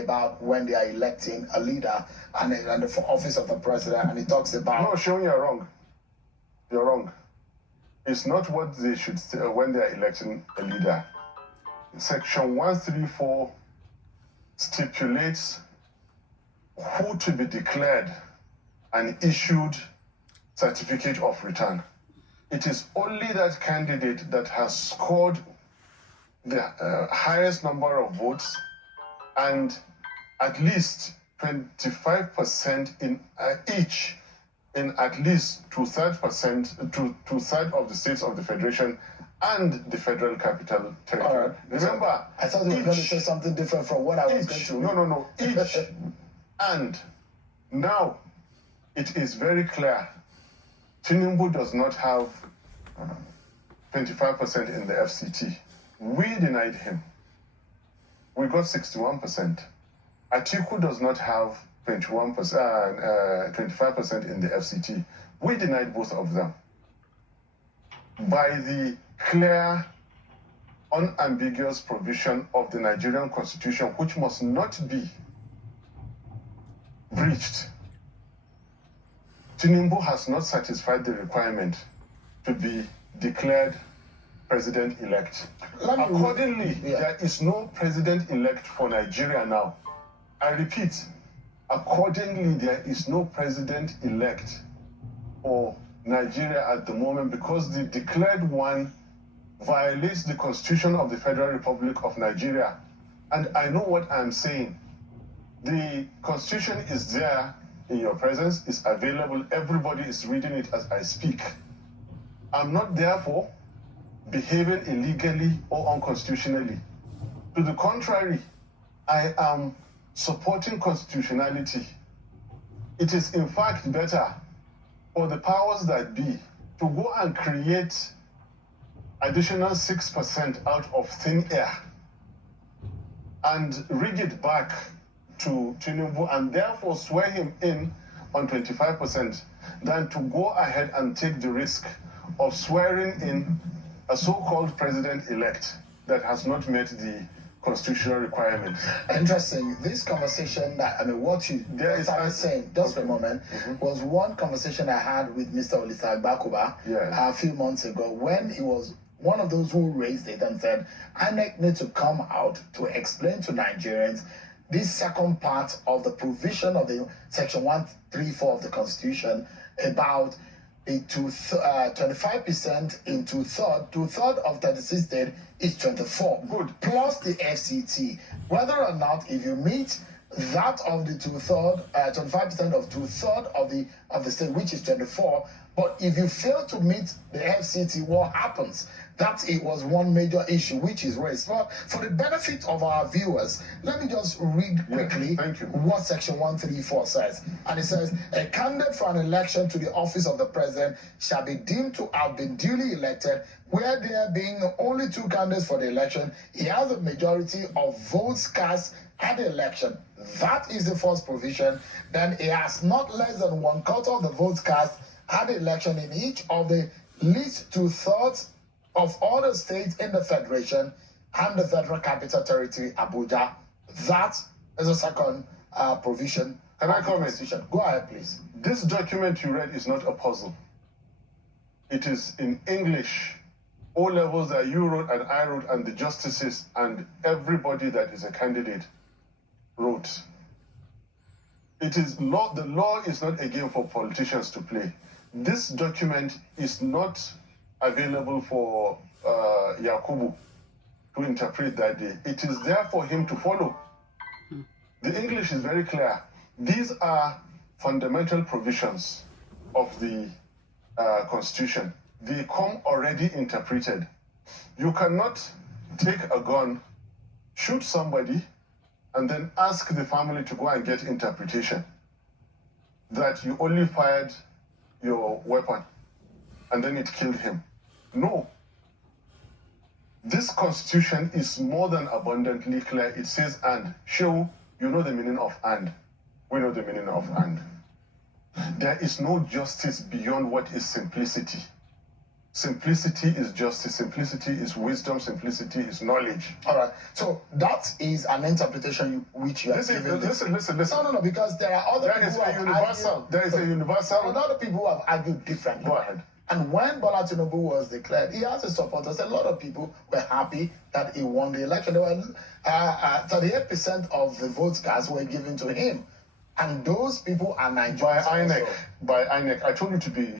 about when they are electing a leader and the office of the president, and he talks about... No, Sean, you're wrong. You're wrong. It's not what they should say when they are electing a leader. Section 134 stipulates who to be declared an issued certificate of return. It is only that candidate that has scored the highest number of votes and at least 25% in each in at least two-thirds of the states of the federation and the federal capital territory. Right. Remember, I thought you were going to say something different from what I was going to. No. Each and now it is very clear. Tinubu does not have 25% in the FCT. We denied him. We got 61%. Atiku does not have 25% in the FCT. We denied both of them. By the clear, unambiguous provision of the Nigerian Constitution, which must not be breached, Tinubu has not satisfied the requirement to be declared president-elect. Accordingly, there is no president-elect for Nigeria now. I repeat, accordingly, there is no president-elect for Nigeria at the moment because the declared one violates the Constitution of the Federal Republic of Nigeria. And I know what I'm saying. The Constitution is there in your presence, it's available, everybody is reading it as I speak. I'm not therefore behaving illegally or unconstitutionally. To the contrary, I am supporting constitutionality. It is in fact better for the powers that be to go and create additional 6% out of thin air and rig it back to Tinubu and therefore swear him in on 25% than to go ahead and take the risk of swearing in a so-called president-elect that has not met the constitutional requirements. Interesting. This conversation what you started saying just for a moment was one conversation I had with Mr. Olisa Bakuba a few months ago when he was one of those who raised it and said, INEC need to come out to explain to Nigerians this second part of the provision of the Section 134 of the Constitution about the 25% in two-thirds of 36 states is 24. Good. Plus the FCT. Whether or not if you meet that of the 25% of two-thirds of the state, which is 24, but if you fail to meet the FCT, what happens? That it was one major issue which is raised. But for the benefit of our viewers, let me just read quickly what Section 134 says. And it says, a candidate for an election to the office of the president shall be deemed to have been duly elected, where there being only two candidates for the election, he has a majority of votes cast at the election. That is the first provision. Then he has not less than 1/4 of the votes cast at the election in each of the least two-thirds of all the states in the Federation and the Federal Capital Territory, Abuja. That is a second provision. Can I comment? Go ahead, please. This document you read is not a puzzle. It is in English. O levels that you wrote and I wrote and the justices and everybody that is a candidate wrote. It is law. The law is not a game for politicians to play. This document is not available for Yakubu to interpret that day. It is there for him to follow. The English is very clear. These are fundamental provisions of the Constitution. They come already interpreted. You cannot take a gun, shoot somebody, and then ask the family to go and get interpretation that you only fired your weapon and then it killed him. No. This Constitution is more than abundantly clear. It says and. Show, you know the meaning of and. We know the meaning of and. There is no justice beyond what is simplicity. simplicity is justice, simplicity is wisdom, simplicity is knowledge. All right. So that is an interpretation which you are giving. Listen. No, because there are other people who have universal. There is a universal. There are other people who have argued differently. Go ahead. And when Bola Tinubu was declared, he has his supporters. A lot of people were happy that he won the election. There were 38% of the votes cast were given to him. And those people are Nigerians. By INEC. I told you to be